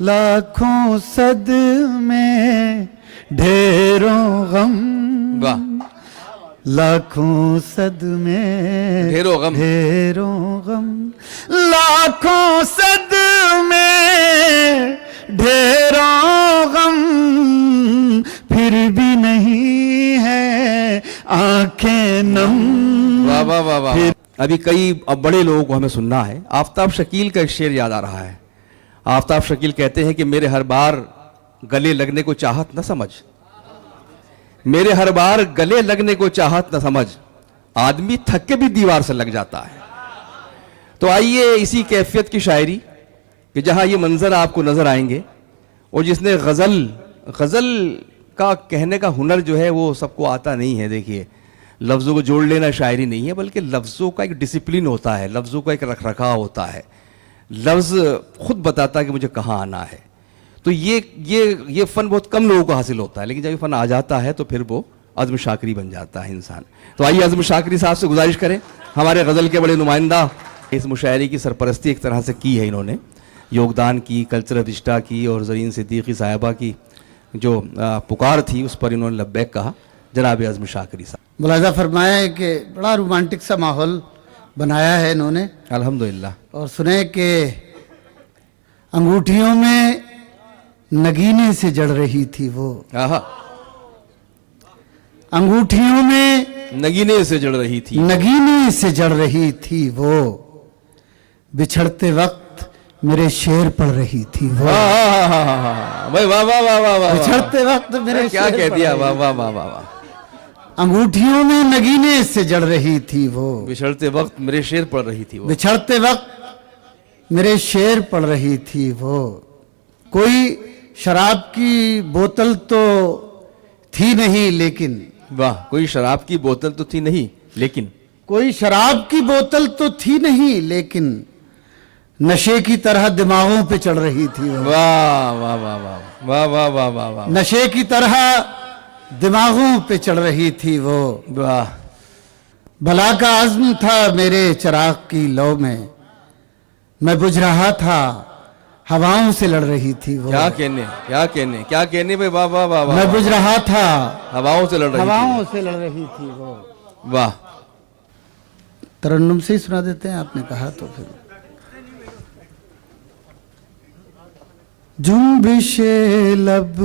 लाखों सदमे ढेरों गम, वाह, लाखों सदमे ढेरों गम, ढेरों गम, लाखों सदमे ढेरों गम, फिर भी नहीं है आंखें नम। वाह वाह वाह वाह। अभी कई बड़े लोगों को हमें सुनना है। आफताब शकील का एक शेर याद आ रहा है। आफताब शकील कहते हैं कि मेरे हर बार गले लगने को चाहत न समझ, मेरे हर बार गले लगने को चाहत न समझ, आदमी थक के भी दीवार से लग जाता है। तो आइए इसी कैफियत की शायरी कि जहां ये मंजर आपको नजर आएंगे, और जिसने गजल का कहने का हुनर जो है वो सबको आता नहीं है। देखिए, लफ्ज़ों को जोड़ लेना शायरी नहीं है, बल्कि लफ्ज़ों का एक डिसिप्लिन होता है, लफ्ज़ों का एक रखरखाव होता है। लफ्ज़ खुद बताता है कि मुझे कहाँ आना है। तो ये फ़न बहुत कम लोगों को हासिल होता है, लेकिन जब ये फ़न आ जाता है तो फिर वो अज़्म शाकरी बन जाता है इंसान। तो आइए अज़्म शाकरी साहब से गुजारिश करें, हमारे गज़ल के बड़े नुमाइंदा। इस मुशायरे की सरपरस्ती एक तरह से की है इन्होंने, योगदान की, कल्चरल विस्टा की, और ज़रीन सिद्दीकी साहिबा की जो पुकार थी उस पर इन्होंने लब्बैक कहा। जनाब अज़्म शाकरी साहब, मुलाज़ा फरमाया है कि बड़ा रोमांटिक सा माहौल बनाया है इन्होंने, अल्हम्दुलिल्लाह। और सुने कि अंगूठियों में नगीने से जड़ रही थी वो, आहा, अंगूठियों में नगीने से जड़ रही थी, नगीने से जड़ रही थी वो, बिछड़ते वक्त मेरे शेर पड़ रही थी वो। भाई वाह वाह वाह वाह वाह, बिछड़ते वक्त मेरे क्या शेर कह पड़ दिया, रही वाह वाह वाह वाह वाह। अंगूठियों में नगीने से जड़ रही थी वो, बिछड़ते वक्त मेरे शेर पड़ रही थी वो, बिछड़ते वक्त मेरे शेर पड़ रही थी वो। कोई शराब की बोतल तो थी नहीं लेकिन, वाह, कोई शराब की बोतल तो थी नहीं लेकिन, कोई शराब की बोतल तो थी नहीं लेकिन, नशे की तरह दिमागों पे चढ़ रही थी वो। वाह वाह वाह वाह वाह वाह वाह वाह वाह, नशे की तरह दिमागों पे चढ़ रही थी वो। वाह, भला का आज़्म था मेरे चिराग की लौ में, मैं बुझ रहा था हवाओं से लड़ रही थी वो। क्या कहने, क्या कहने, क्या कहने भाई, वाह वाह वाह वाह, मैं बुझ रहा था हवाओं से लड़ रही थी, हवाओं से लड़ रही थी वो। वाह। तरन्नुम से ही सुना देते हैं, आपने कहा तो फिर। जुम्बिशे लब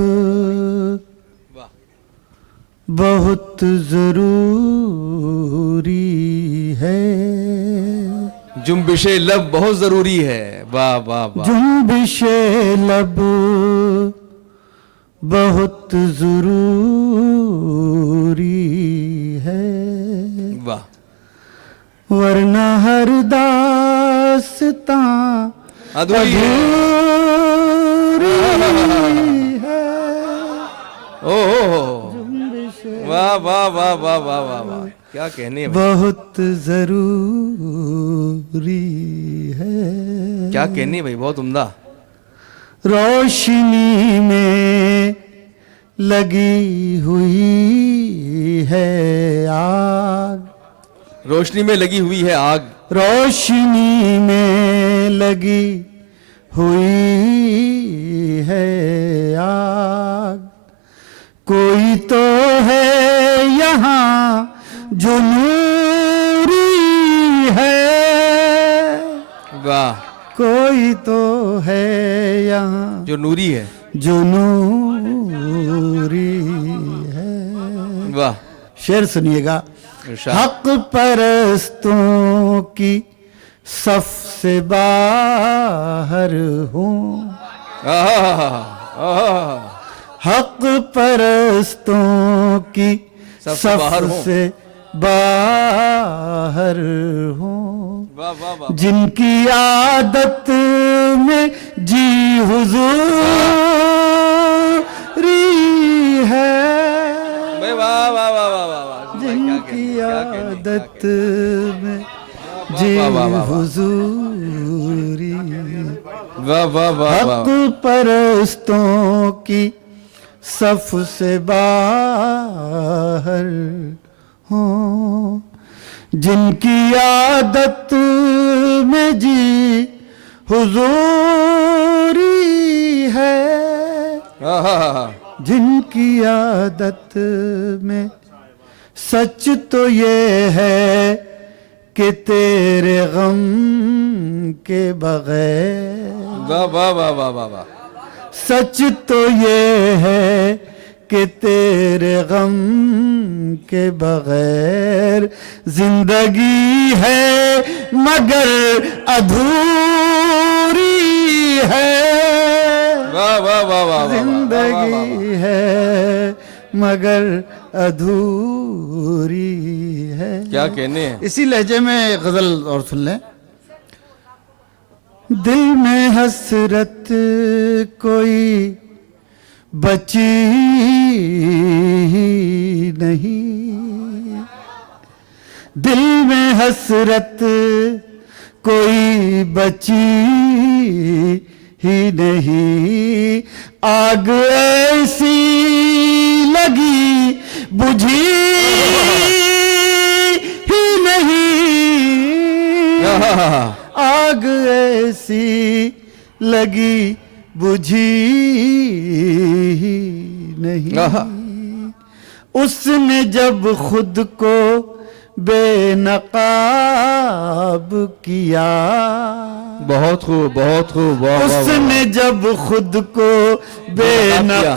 बहुत जरूरी है, जुम्बिशे लब बहुत जरूरी है, वाह वाह वाह। जुम्बिशे लब बहुत जरूरी है, वाह, वरना हर दास्तां अधूरी है, है। ओ वाह वाह वाह वाह वाह वाह वाह, क्या कहने भाई, बहुत जरूरी है, क्या कहने भाई, बहुत उम्दा। रोशनी में लगी हुई है आग, रोशनी में लगी हुई है आग, रोशनी में लगी हुई है आग, कोई तो है यहाँ जो नूरी है, वाह, कोई तो है यहाँ जो नूरी है, जो नूरी है। वाह। शेर सुनिएगा। इरशाद। हक परस्तों की सफ से बाहर हूँ, हक परस्तों की सफ सफ हूँ। से बाहर हूँ, वाह वाह वाह, जिनकी आदत में जी हुजूरी है, भाई वाह वाह वाह वाह वाह वाह, जिनकी आदत में जी वाह, वाह, वाह, वाह। हुजूरी, वाह वाह वाह हक वाह, परस्तों की सफ से बाहर हो, जिनकी आदत में जी हुजूरी आहा, जिनकी आदत में सच तो ये है कि तेरे गम के बगैर, वाह वाह वाह वाह वाह वाह, सच तो ये है कि तेरे गम के बगैर जिंदगी है मगर अधूरी है, वाह वाह वाह वाह वाह, जिंदगी है मगर अधूरी है। क्या कहने हैं। इसी लहजे में गजल और सुन लें। दिल में हसरत कोई बची ही नहीं, दिल में हसरत कोई बची ही नहीं, आग ऐसी लगी बुझी ही नहीं, आग ऐसी लगी बुझी ही नहीं। उसने जब खुद को बेनकाब किया, बहुत खूब बहुत खूब, वाह वाह वाह, उसने जब खुद को बेनकाब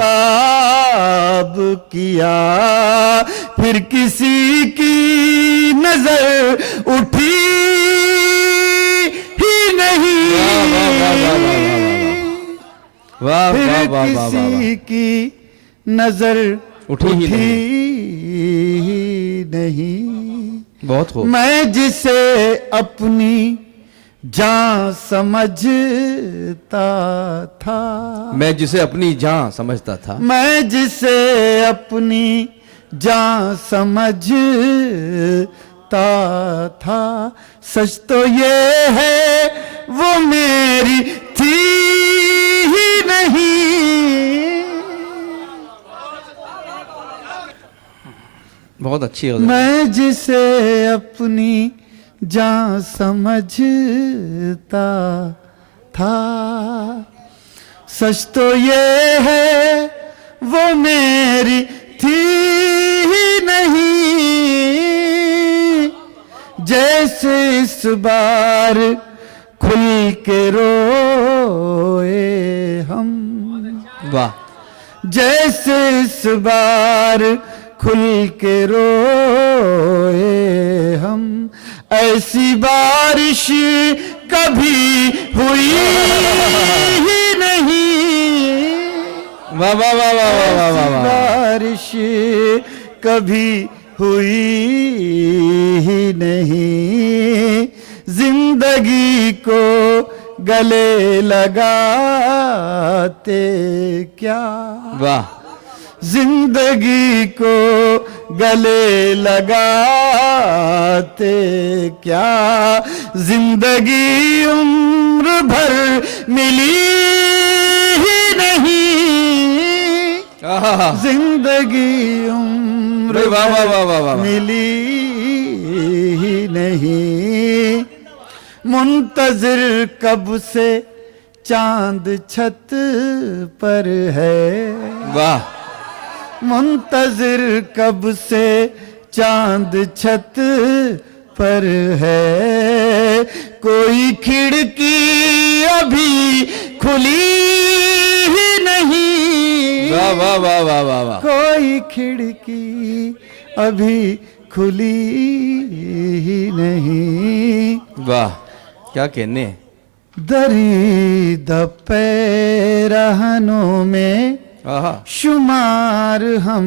किया, फिर किसी की नजर उठी ही नहीं, वाह फिर वाह वाह वाह, किसी की नजर उठी ही ही नहीं। बहुत खूब। मैं जिसे अपनी जान समझता था, मैं जिसे अपनी जान समझता था, मैं जिसे अपनी जान समझता था, सच तो ये है वो मेरी थी ही नहीं, बहुत अच्छी गजल। मैं जिसे अपनी जान समझता था, सच तो ये है वो मेरी थी ही नहीं, जैसे इस बार खुल के रोए हम, वाह, जैसे इस बार खुल के रोए हम, ऐसी बारिश कभी हुई ही नहीं, वाह वाह वाह वाह वाह वाह वाह वाह, बारिश कभी हुई ही नहीं, जिंदगी को गले लगाते क्या, वाह, जिंदगी को गले लगाते क्या, जिंदगी उम्र भर मिली ही नहीं, आहा, जिंदगी उम्र वाह वाह वाह वाह वाह, मिली ही नहीं, मुंतजिर कब से चांद छत पर है, वाह, मुंतजिर कब से चांद छत पर है, कोई खिड़की अभी खुली ही नहीं, वाह वाह वाह वाह वाह वाह, कोई खिड़की अभी खुली ही नहीं, वाह, क्या कहने हैं। दरीद पैरहनों में आहा, शुमार हम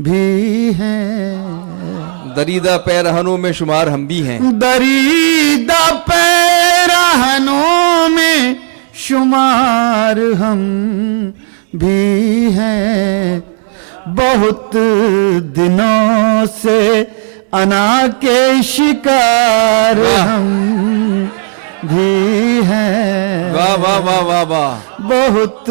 भी हैं, दरीदा पैरहनों में शुमार हम भी हैं, दरीदा पैरहनों में शुमार हम भी हैं, बहुत दिनों से अना के शिकार हम भी हैं, वाह वाह वाह वाह वाह, बहुत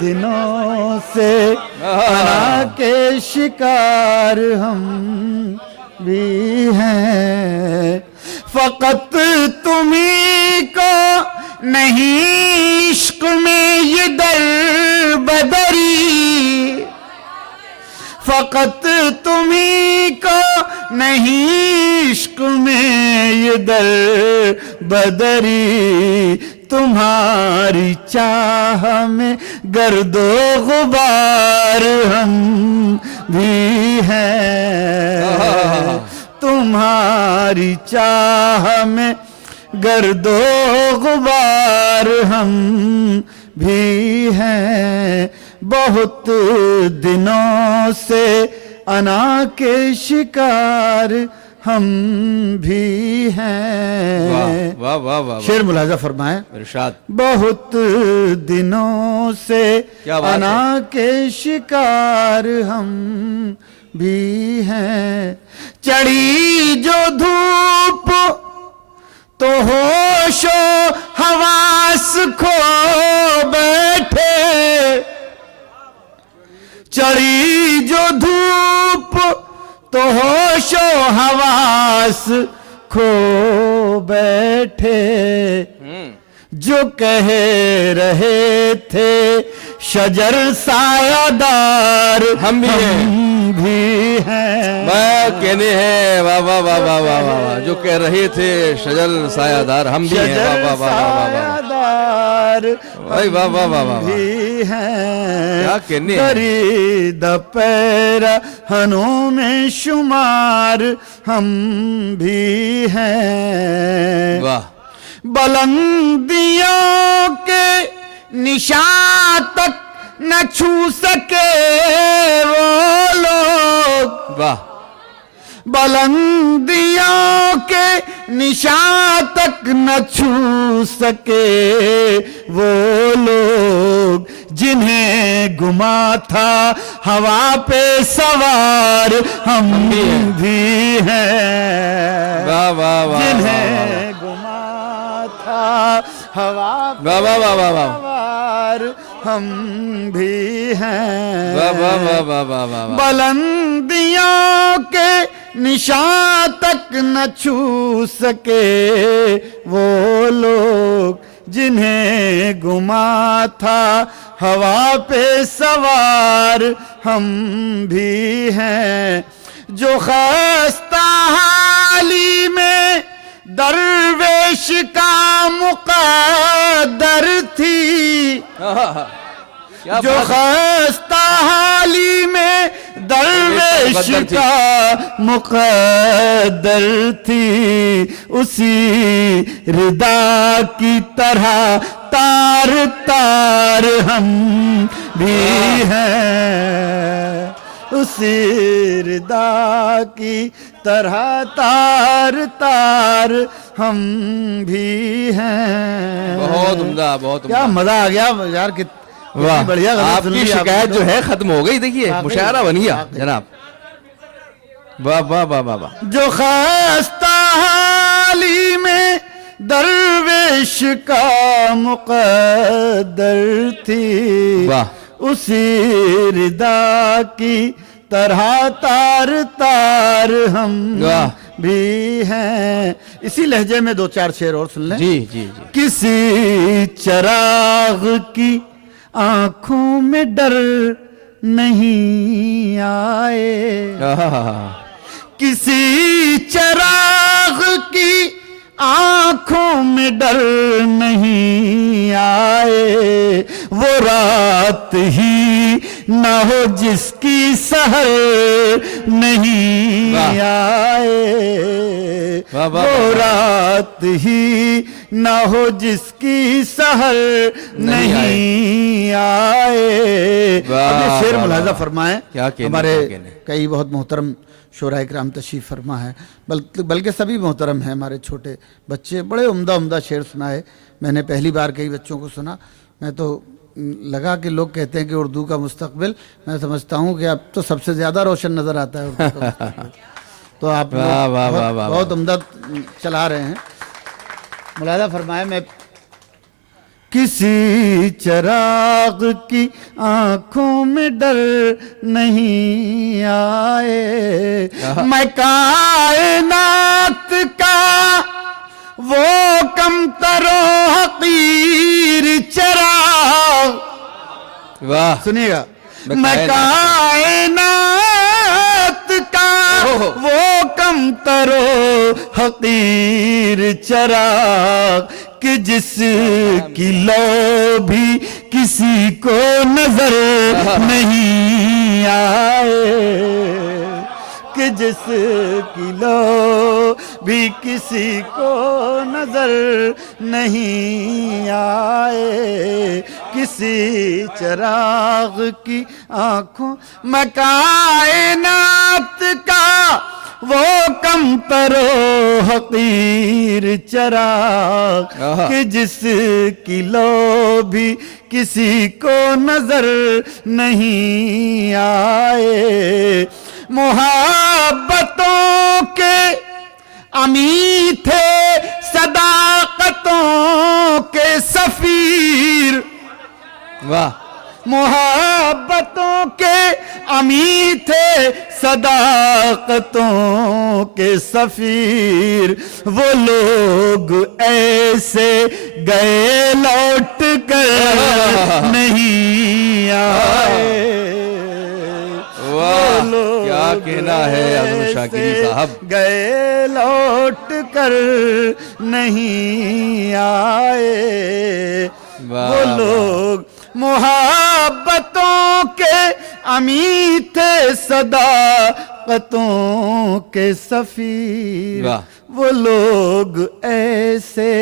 दिनों से अना के शिकार हम भी हैं, फकत तुम्ही को नहीं इश्क में ये दर फकत तुम्ही को नहीं इश्क में ये दर बदरी, तुम्हारी चाह में गर्दो गुबार हम भी हैं, तुम्हारी चाह में गर्दो गुबार हम भी हैं। बहुत दिनों से अना के शिकार हम भी हैं। वाह वाह वाह, शेर मुलाजा फरमाए इरशाद। बहुत दिनों से क्या बात अना के शिकार हम भी हैं। चढ़ी जो धूप तो होशो हवास खो बैठे, चढ़ी जो धूप तो होशो हवास खो बैठे। जो कह रहे थे शजर सायादार हम भी हैं। वाह कहने हैं, वाह वाह वाह वाह वाह वाह, जो कह रहे थे शजर सायादार हम भी हैं। वाह वाह वाह वाह सायादार वाह वाह वाह वाह वाह, भी हैं। क्या कहने करी दपैरा हनों में शुमार हम भी हैं। वाह बुलंदियों के निशान तक न छू सके वो लोग, वाह, बुलंदियों के निशान तक न छू सके वो लोग, जिन्हें गुमा था हवा पे सवार हम भी हैं। वाह वाह वाह, जिन्हें गुमा था हवा पे वाह वाह वाह वाह वाह, सवार हम भी हैं। वाह वाह वाह वाह वाह वाह, बुलंदियों के निशान तक न छू सके वो लोग, जिन्हें गुमा था हवा पे सवार हम भी हैं। जो खस्ता हाली में दरवेश का मुक़द्दर थी, क्या जो बात है। खस्ता हाली में दरवेश का मुक़द्दर थी, उसी रिदा की तरह तार तार हम भी हैं। उसी रिदा की तरह तार तार हम भी हैं। बहुत उम्दा, बहुत क्या उम्दा, मजा आ गया यार। वाह, बढ़िया गजल सुन आपकी ली शिकायत आपने जो तो। है खत्म हो गई। देखिए वाकई, मुशायरा बन गया वाकई। जनाब। वाह वाह वाह वाह वाह, जो खस्ता हाली में दरवेश का मुक़द्दर थी, वाह, उसी रिदा की तरह तार तार हम वाह। भी हैं। इसी लहजे में दो चार शेर और सुन लें। जी जी जी। किसी चिराग की आंखों में डर नहीं आए, किसी चिराग की आंखों में डर नहीं आए, वो रात ही ना हो जिसकी सहर नहीं आए, वाह, वाह, वो वाह। रात ही ना हो जिसकी सहर नहीं आए। वाह, अब ये शेर वाह, मुलाजा वाह। फरमाएं। क्या कहने, हमारे क्या कहने। कई बहुत मोहतरम शोरा इकराम तशरीफ़ फरमा है, बल्कि सभी मोहतरम हैं। हमारे छोटे बच्चे बड़े उम्दा उम्दा शेर सुनाए। मैंने पहली बार कई बच्चों को सुना, मैं तो लगा कि लोग कहते हैं कि उर्दू का मुस्तकबिल, मैं समझता हूँ कि अब तो सबसे ज़्यादा रोशन नज़र आता है उर्दू का मुस्तकबिल। तो आप लोग वाह, वाह, वाह, वाह, बहुत उम्दा चला रहे हैं। मुलाजा फरमाए। मैं किसी चिराग की आंखों में डर नहीं आए, मैं कायनात का वो कम तरो हकीर चिराग। वाह, सुनिएगा, मैं मैं कायनात वो कम तरो हकीर चराग कि जिसकी लो भी किसी को नजर नहीं आए, कि जिसकी लो भी किसी को नजर नहीं आए, किसी चिराग की आंखों में कायनात का वो कम तरो हकीर चिराग कि जिसकी लो भी किसी को नजर नहीं आए। मुहब्बतों के अमी थे सदाकतों के सफीर, वाह, मुहब्बतों के अमी थे सदाकतों के सफीर, वो लोग ऐसे गए लौट कर नहीं आए। वाह, क्या कहना है आजम शाकिरी साहब। गए लौट कर नहीं आए, वो लोग मुहब्बतों के अमी थे सदाकतों के सफीर, वो लोग ऐसे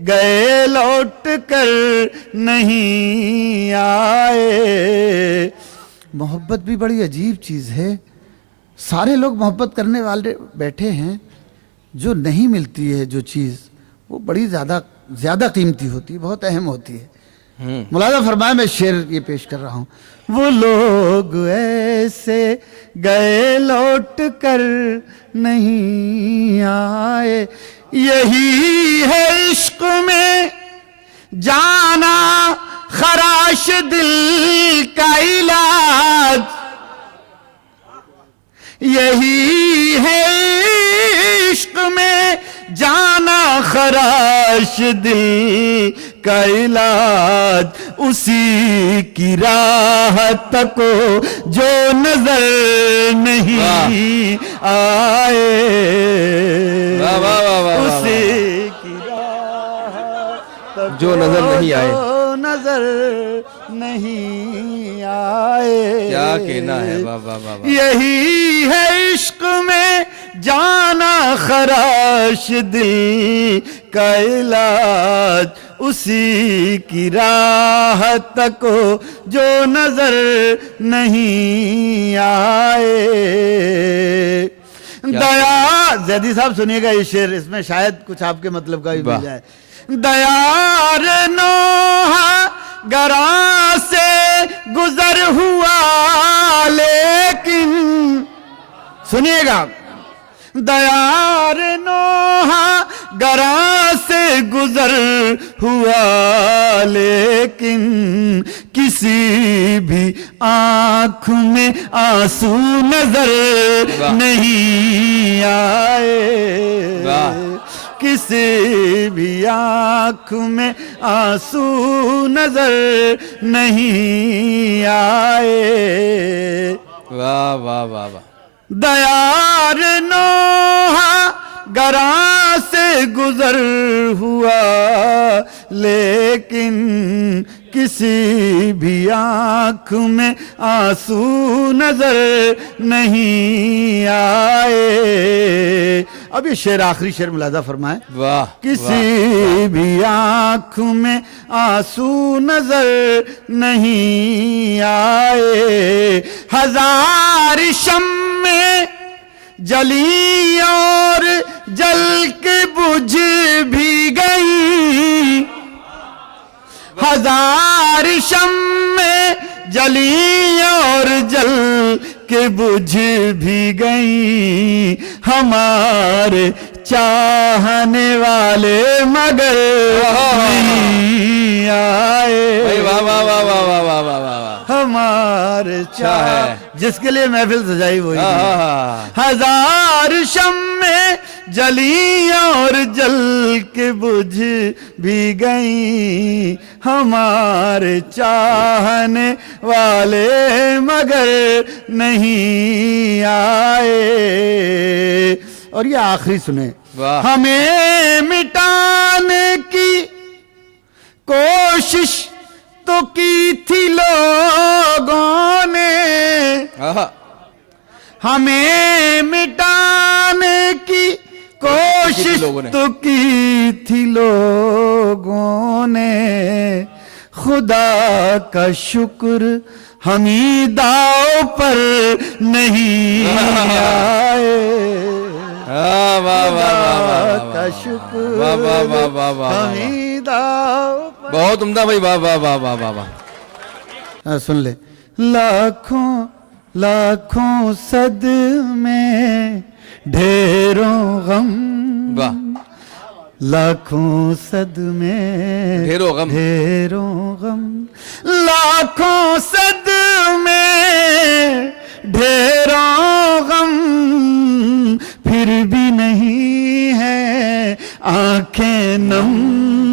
गए लौट कर नहीं आए। मोहब्बत भी बड़ी अजीब चीज़ है। सारे लोग मोहब्बत करने वाले बैठे हैं, जो नहीं मिलती है जो चीज़ वो बड़ी ज़्यादा कीमती होती है, बहुत अहम होती है। मुलाज़ा फरमाए, मैं शेर ये पेश कर रहा हूँ। वो लोग ऐसे गए लौट कर नहीं आए, यही है इश्क में जाना खराश दिल का इलाज, यही है इश्क में जाना खराश दिल का इलाज, उसी की राह तको जो नजर नहीं आए, उसी की राह जो नजर नहीं आए, नजर नहीं आए। क्या कहना है, वाह वाह वाह। यही है इश्क में जाना खराश दिल का इलाज, उसी की राह तको जो नजर नहीं आए। दया, जैदी साहब सुनिएगा ये शेर, इसमें शायद कुछ आपके मतलब का भी मिल जाए। दयार नोहा गरा से गुजर हुआ लेकिन, सुनिएगा, दयार नोहा गरा से गुजर हुआ लेकिन किसी भी आंख में आंसू नजर नहीं आए, किसी भी आंख में आंसू नजर नहीं आए। वाह वाह वाह वाह। दयार नोहा गरा से गुजर हुआ लेकिन किसी भी आंख में आंसू नजर नहीं आए। अब ये शेर, आखिरी शेर मुलाजा फरमाए। वाह। किसी भी आंख में आंसू नजर नहीं आए, हजार शम्में जली और जल के बुझ भी गई, हजार शम्में जली और जल के बुझ भी गई, हमारे चाहने वाले मगर नहीं आए। वाह वाह वाह वाह वाह वाह वाह वाह। हमारे है। जिसके लिए महफिल सजाई वही है। आहा। हजार शम्में जली और जल के बुझ भी गई, हमारे चाहने वाले मगर नहीं आए। और ये आखिरी सुने, वाह। हमें मिटाने की कोशिश तो की थी लोगों ने, आहा। हमें मिटाने की कोशिश लोगों ने। तो की थी लोगों ने, खुदा का शुक्र हम ही दाव पर नहीं आए। वाह वाह वाह वाह का शुक्र वाह वाह वाह वाह वाह हम ही दाव पर। बहुत उम्दा भाई, वाह वाह वाह वाह वाह वाह। सुन ले, लाखों लाखों सद में ढेरों गम, वाह। लाखों सद में ढेरों गम। ढेरों गम, लाखों सद में ढेरों गम, फिर भी नहीं है आंखें नम।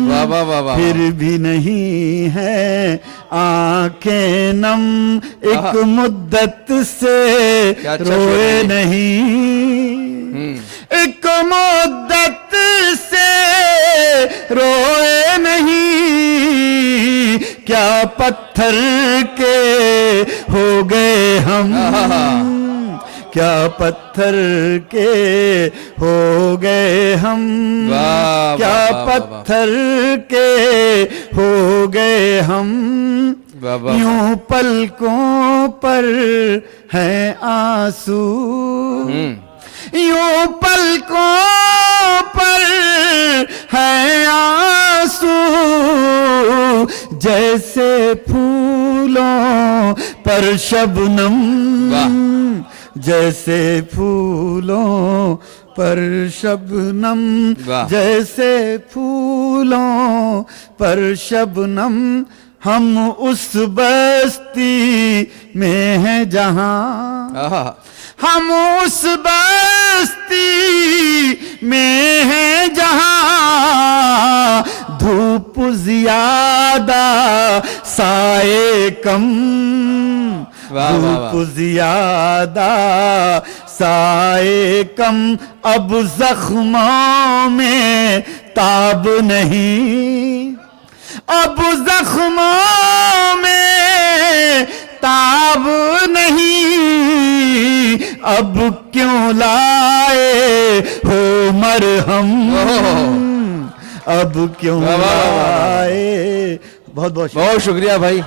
वाह वाह वाह वाह। फिर भी नहीं है आंखें नम, एक मुद्दत से क्या अच्छा रोए शेर है। नहीं, एक मुद्दत से रोए नहीं, क्या पत्थर के हो गए हम, क्या पत्थर के हो गए हम, वाह, क्या वाह, वाह, वाह, वाह। पत्थर के हो गए हम, वाह, वाह, यूं पलकों पर हैं आंसू, यूं पलकों पर हैं आंसू, जैसे फूलों पर शबनम, जैसे फूलों पर शबनम, वाह। जैसे फूलों पर शबनम, हम उस बस्ती में हैं जहां, आहा। हम उस बस्ती में हैं जहां, धूप ज्यादा साए कम, वाह, वाह, वाह। धूप ज्यादा साए कम, अब जख्मों में ताब नहीं, अब जख्मों में ताब नहीं, अब क्यों लाए हो मरहम, अब क्यों वाह, वाह, वाह, वाह। लाए। बहुत बहुत बहुत शुक्रिया भाई।